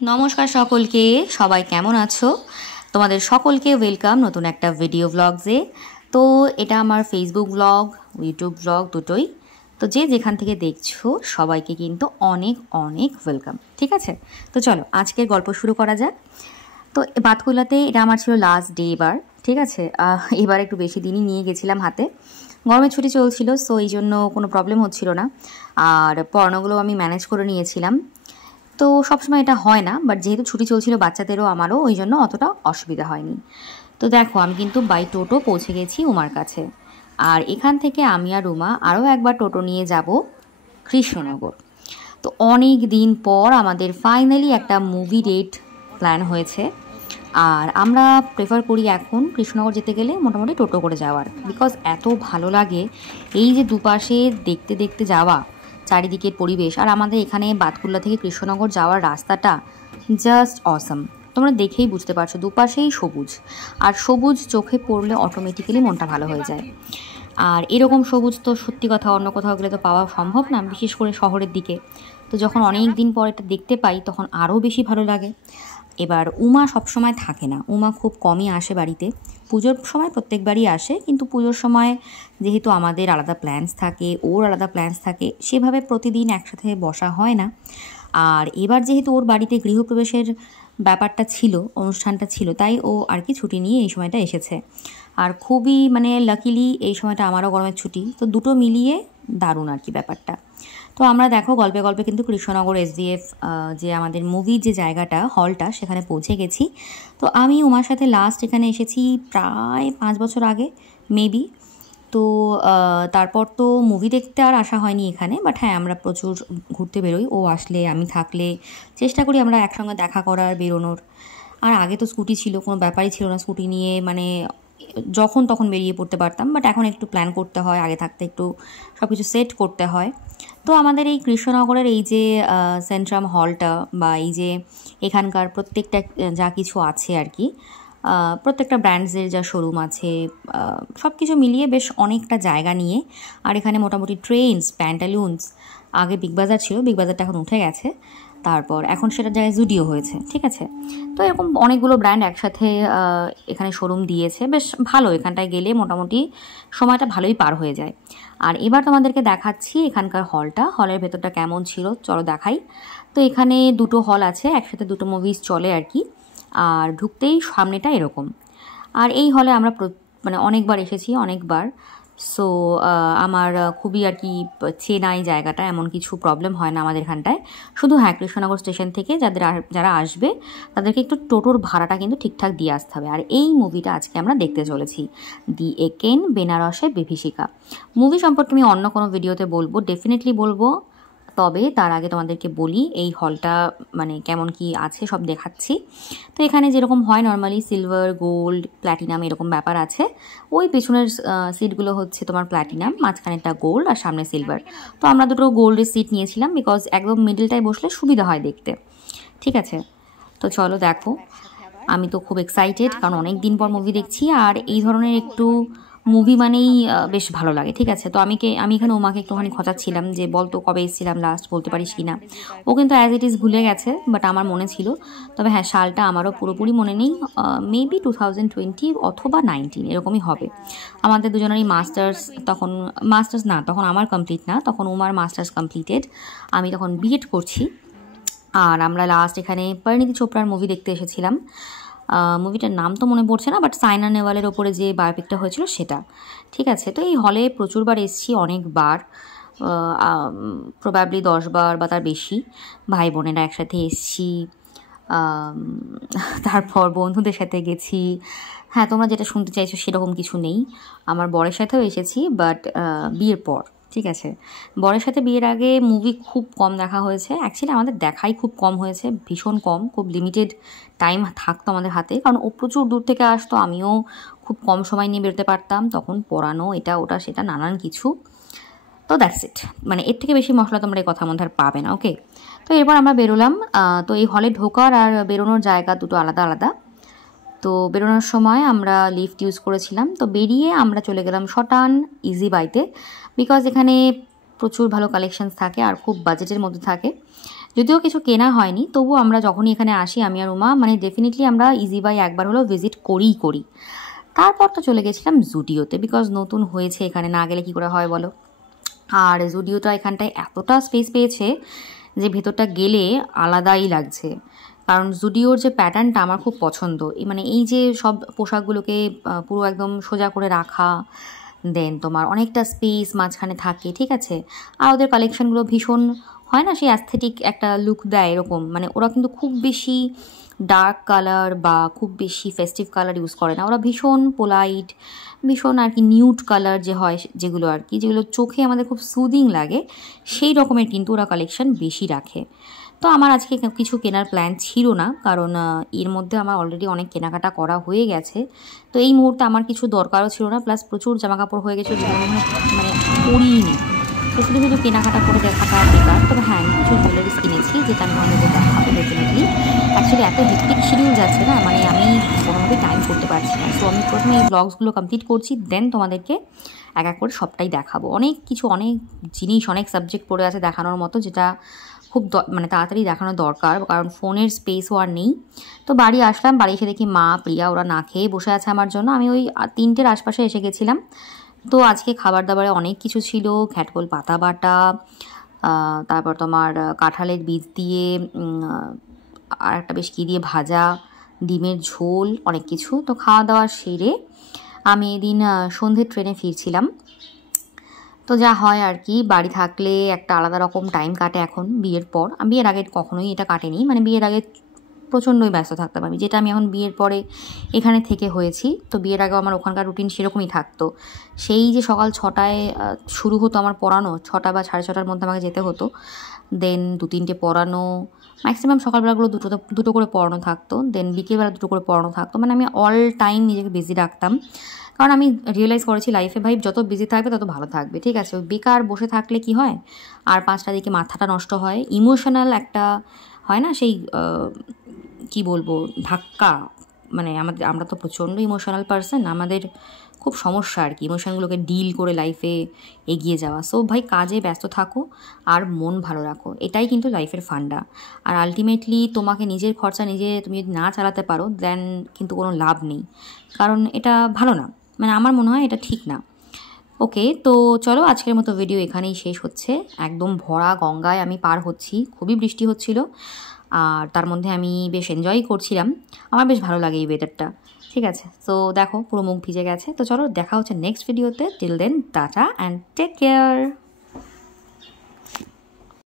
নমস্কার সকলকে, সবাই কেমন আছো? তোমাদের সকলকে ওয়েলকাম নতুন একটা ভিডিও ব্লগসে। তো এটা আমার ফেসবুক ব্লগ, ইউটিউব ব্লগ দুটোই। তো যে যেখান থেকে দেখছো সবাইকে কিন্তু অনেক অনেক ওয়েলকাম, ঠিক আছে? তো চলো আজকের গল্প শুরু করা যাক। তো বাতকুলাতে এটা আমার ছিল লাস্ট ডে এবার, ঠিক আছে? এবার একটু বেশি দিনই নিয়ে গেছিলাম হাতে, গরমের ছুটি চলছিল, সো এই জন্য কোনো প্রবলেম হচ্ছিল না। আর পড়ানোগুলো আমি ম্যানেজ করে নিয়েছিলাম। তো সবসময় এটা হয় না, বাট যেহেতু ছুটি চলছিল বাচ্চাদেরও আমারও, ওই জন্য অতটা অসুবিধা হয়নি। তো দেখো আমি কিন্তু বাই টোটো পৌঁছে গেছি উমার কাছে। আর এখান থেকে আমি আর উমা আরও একবার টোটো নিয়ে যাব কৃষ্ণনগর। তো অনেক দিন পর আমাদের ফাইনালি একটা মুভি ডেট প্ল্যান হয়েছে। আর আমরা প্রেফার করি এখন কৃষ্ণনগর যেতে গেলে মোটামুটি টোটো করে যাওয়ার, বিকজ এত ভালো লাগে এই যে দুপাশে দেখতে দেখতে যাওয়া চারিদিকের পরিবেশ। আর আমাদের এখানে বাতকুল্লা থেকে কৃষ্ণনগর যাওয়ার রাস্তাটা জাস্ট অসম। তোমরা দেখেই বুঝতে পারছো দুপাশেই সবুজ, আর সবুজ চোখে পড়লে অটোমেটিক্যালি মনটা ভালো হয়ে যায়। আর এরকম সবুজ তো সত্যি কথা অন্য কোথাও গেলে তো পাওয়া সম্ভব না, বিশেষ করে শহরের দিকে। তো যখন অনেক দিন পর এটা দেখতে পাই তখন আরও বেশি ভালো লাগে। এবার উমা সবসময় থাকে না, উমা খুব কমই আসে বাড়িতে। পুজোর সময় প্রত্যেকবারই আসে, কিন্তু পুজোর সময় যেহেতু আমাদের আলাদা প্ল্যান্স থাকে, ওর আলাদা প্ল্যান্স থাকে, সেভাবে প্রতিদিন একসাথে বসা হয় না। আর এবার যেহেতু ওর বাড়িতে গৃহপ্রবেশের ব্যাপারটা ছিল, অনুষ্ঠানটা ছিল, তাই ও আর কি ছুটি নিয়ে এই সময়টা এসেছে। আর খুবই লাকিলি এই সময়টা আমারও গরমের ছুটি, তো দুটো মিলিয়ে দারুণ আর কি ব্যাপারটা। তো আমরা দেখো গল্পে গল্পে কিন্তু কৃষ্ণনগর এসডিএফ যে আমাদের মুভির যে জায়গাটা হলটা সেখানে পৌঁছে গেছি। তো আমি উমার সাথে লাস্ট এখানে এসেছি প্রায় 5 বছর আগে মেবি। তো তারপর তো মুভি দেখতে আর আসা হয়নি এখানে, বাট হ্যাঁ আমরা প্রচুর ঘুরতে বেরোই, ও আসলে আমি থাকলে চেষ্টা করি আমরা একসঙ্গে দেখা করার, বেরোনোর। আর আগে তো স্কুটি ছিল, কোনো ব্যাপারই ছিল না, স্কুটি নিয়ে যখন তখন বেরিয়ে পড়তে পারতাম, বাট এখন একটু প্ল্যান করতে হয়, আগে থাকতে একটু সব কিছু সেট করতে হয়। তো আমাদের এই কৃষ্ণনগরের এই যে সেন্ট্রাম হলটা বা এই যে এখানকার প্রত্যেকটা যা কিছু আছে আর কি, প্রত্যেকটা ব্র্যান্ডসের যা শোরুম আছে, সব কিছু মিলিয়ে বেশ অনেকটা জায়গা নিয়ে। আর এখানে মোটামুটি ট্রেন্ডস, প্যান্টালুন্স, আগে বিগ বাজার ছিল, বিগ বাজারটা এখন উঠে গেছে, তারপর এখন সেটার জায়গায় জুডিও হয়েছে, ঠিক আছে? তো এরকম অনেকগুলো ব্র্যান্ড একসাথে এখানে শোরুম দিয়েছে, বেশ ভালো। এখানটায় গেলে মোটামুটি সময়টা ভালোই পার হয়ে যায়। আর এবার তোমাদেরকে দেখাচ্ছি এখানকার হলটা, হলের ভেতরটা কেমন ছিল চলো দেখাই। তো এখানে দুটো হল আছে, একসাথে দুটো মুভিজ চলে আর কি। আর ঢুকতেই সামনেটা এরকম। আর এই হলে আমরা অনেকবার এসেছি, অনেকবার। সো আমার খুবই আর কি চেনা এই জায়গাটা, এমন কিছু প্রবলেম হয় না আমাদের এখানটায়। শুধু হ্যাঁ, কৃষ্ণনগর স্টেশন থেকে যারা আসবে তাদেরকে একটু টোটোর ভাড়াটা কিন্তু ঠিকঠাক দিয়ে আসতে হবে। আর এই মুভিটা আজকে আমরা দেখতে চলেছি, দি একেন বেনারসের বিভীষিকা। মুভি সম্পর্কে আমি অন্য কোনো ভিডিওতে বলবো, ডেফিনেটলি বলবো। তবে তার আগে তোমাদেরকে বলি এই হলটা কেমন কি আছে সব দেখাচ্ছি। তো এখানে যেরকম হয় নর্মালি সিলভার, গোল্ড, প্ল্যাটিনাম এরকম ব্যাপার আছে। ওই পেছনের সিটগুলো হচ্ছে তোমার প্ল্যাটিনাম, মাঝখানেরটা গোল্ড আর সামনে সিলভার। তো আমরা দুটো গোল্ডের সিট নিয়েছিলাম, বিকজ একদম মিডলটায় বসলে সুবিধা হয় দেখতে, ঠিক আছে? তো চলো দেখো, আমি তো খুব এক্সাইটেড, কারণ অনেক দিন পর মুভি দেখছি। আর এই ধরনের একটু মুভি বেশ ভালো লাগে, ঠিক আছে? তো আমি এখানে ওমাকে একটুখানি খচাচ্ছিলাম যে বলতো কবে এসেছিলাম লাস্ট, বলতে পারিস কি না। ও কিন্তু অ্যাজ ইট ইজ ভুলে গেছে, বাট আমার মনে ছিল। তবে হ্যাঁ, সালটা আমারও পুরোপুরি মনে নেই, মেবি 2020 অথবা 19 এরকমই হবে। আমাদের দুজনেরই মাস্টার্স না, তখন আমার কমপ্লিট না, তখন ওমার মাস্টার্স কমপ্লিটেড, আমি তখন বিএড করছি। আর আমরা লাস্ট এখানে পরিণীতি চোপড়ার মুভি দেখতে এসেছিলাম। মুভিটার নাম তো মনে পড়ছে না, বাট সাইনা নেওয়ালের ওপরে যে বায়োপিকটা হয়েছিল সেটা, ঠিক আছে? তো এই হলে প্রচুরবার এসেছি, অনেকবার, প্রবাবলি 10 বার বা তার বেশি। ভাই বোনেরা একসাথে এসেছি, তারপর বন্ধুদের সাথে গেছি। হ্যাঁ, তোমরা যেটা শুনতে চাইছো সেরকম কিছু নেই, আমার বরের সাথেও এসেছি, বাট বিয়ের পর, ঠিক আছে? বরের সাথে বিয়ের আগে মুভি খুব কম দেখা হয়েছে, অ্যাকচুয়ালি আমাদের দেখাই খুব কম হয়েছে, ভীষণ কম, খুব লিমিটেড টাইম থাকতো আমাদের হাতে, কারণ ও প্রচুর দূর থেকে আসতো, আমিও খুব কম সময় নিয়ে বেরোতে পারতাম, তখন পড়ানো এটা ওটা সেটা নানান কিছু। তো দ্যাটস ইট, এর থেকে বেশি মশলা তোমরা এই কথার মধ্যে আর পাবে না, ওকে? তো এরপর আমরা বেরোলাম। তো এই হলে ঢোকার আর বেরোনোর জায়গা দুটো আলাদা আলাদা। তো বেরোনোর সময় আমরা লিফট ইউজ করেছিলাম, তো বেরিয়ে আমরা চলে গেলাম শটান ইজি বাইতে, বিকজ এখানে প্রচুর ভালো কালেকশনস থাকে আর খুব বাজেটের মধ্যে থাকে। যদিও কিছু কেনা হয়নি, তবুও আমরা যখনই এখানে আসি আমি আর উমা মানে ডেফিনেটলি আমরা ইজি বাই একবার হলেও ভিজিট করি। তারপর তো চলে গেছিলাম জুডিওতে, বিকজ নতুন হয়েছে, এখানে না গেলে কী করে হয় বলো। আর জুডিওটা এখানটায় এতটা স্পেস পেয়েছে যে ভেতরটা গেলে আলাদাই লাগছে, কারণ জুডিওর যে প্যাটার্নটা আমার খুব পছন্দ। মানে এই যে সব পোশাকগুলোকে পুরো একদম সোজা করে রাখা, দেন তোমার অনেকটা স্পেস মাঝখানে থাকে, ঠিক আছে। আর ওদের কালেকশানগুলো ভীষণ হয় না, সেই অ্যাস্থেটিক একটা লুক দেয় এরকম। মানে ওরা কিন্তু খুব বেশি ডার্ক কালার বা খুব বেশি ফেস্টিভ কালার ইউজ করে না, ওরা ভীষণ পোলাইট, ভীষণ আর কি নিউড কালার যে হয় যেগুলো আর কি, যেগুলো চোখে আমাদের খুব সুদিং লাগে, সেই রকমের কিন্তু ওরা কালেকশান বেশি রাখে। তো আমার আজকে কিছু কেনার প্ল্যান ছিল না, কারণ এর মধ্যে আমার অলরেডি অনেক কেনাকাটা করা হয়ে গেছে। তো এই মুহূর্তে আমার কিছু দরকারও ছিল না, প্লাস প্রচুর জামাকাপড় হয়ে গেছে যেগুলো মানে পরিনি। তো শুধু শুধু কেনাকাটা করে দেখাটা বেকার। তবে হ্যাঁ, আমি কিছু জুয়েলারিস কিনেছি যেটা আমি আমাদের দেখাবো ডেফিনেটলি। অ্যাকচুয়ালি এত হেক্টিক শিডিউল যাচ্ছে না, মানে আমি কোনোভাবেই টাইম করতে পারছি না। সো আমি প্রথমে এই ব্লগসগুলো কমপ্লিট করছি, দেন তোমাদেরকে এক এক করে সবটাই দেখাবো। অনেক কিছু, অনেক জিনিস, অনেক সাবজেক্ট পড়ে আছে দেখানোর মতো, যেটা খুব মানে তাড়াতাড়ি দেখানো দরকার, কারণ ফোনের স্পেসও আর নেই। তো বাড়ি আসলাম, বাড়ি এসে দেখি মা প্রিয়া ওরা না খেয়ে বসে আছে আমার জন্য। আমি ওই 3টের আশপাশে এসে গেছিলাম। তো আজকে খাবার দাবারে অনেক কিছু ছিল, ঘ্যাটকোল পাতা বাটা, তারপর তোমার কাঁঠালের বীজ দিয়ে আর একটা বেশ কী দিয়ে ভাজা, ডিমের ঝোল, অনেক কিছু। তো খাওয়া দাওয়া সেরে আমি এদিন সন্ধ্যের ট্রেনে ফিরছিলাম। তো যা হয় আর কি, বাড়ি থাকলে একটা আলাদা রকম টাইম কাটে এখন বিয়ের পর। বিয়ের আগে কখনোই এটা কাটেনি, মানে বিয়ের আগে প্রচণ্ডই ব্যস্ত থাকতাম আমি, যেটা আমি এখন বিয়ের পরে এখানে থেকে হয়েছি। তো বিয়ের আগেও আমার ওখানকার রুটিন সেরকমই থাকতো। সেই যে সকাল 6টায় শুরু হতো আমার পড়ানো, 6টা বা 6:30টার মধ্যে আমাকে যেতে হতো, দেন 2-3টে পড়ানো, ম্যাক্সিমাম সকালবেলাগুলো দুটো করে পড়ানো থাকতো, দেন বিকেলবেলা 2টো করে পড়ানো থাকতো। মানে আমি অল টাইম নিজেকে বিজি রাখতাম, কারণ আমি রিয়েলাইজ করেছি লাইফে ভাই যত বিজি থাকবে তত ভালো থাকবে, ঠিক আছে। বেকার বসে থাকলে কি হয়, আর 5টার দিকে মাথাটা নষ্ট হয়, ইমোশনাল একটা হয় না সেই কি বলবো ধাক্কা। মানে আমরা তো প্রচণ্ড ইমোশনাল পার্সন, আমাদের খুব সমস্যা আর কি ইমোশনগুলোকে ডিল করে লাইফে এগিয়ে যাওয়া। সো ভাই কাজে ব্যস্ত থাকো আর মন ভালো রাখো, এটাই কিন্তু লাইফের ফান্ডা। আর আলটিমেটলি তোমাকে নিজের খরচা নিজে তুমি যদি না চালাতে পারো, দেন কিন্তু কোনো লাভ নেই, কারণ এটা ভালো না, মানে আমার মনে হয় এটা ঠিক না। ওকে, তো চলো আজকের মতো ভিডিও এখানেই শেষ হচ্ছে। একদম ভরা গঙ্গায় আমি পার হচ্ছি, খুবই বৃষ্টি হচ্ছিল, আর তার মধ্যে আমি বেশ এনজয় করছিলাম। আমার বেশ ভালো লাগে এই ওয়েদারটা, ঠিক আছে। তো দেখো পুরো মুখ ভিজে গেছে। তো চলো দেখা হচ্ছে নেক্সট ভিডিওতে। Till then tata and take care.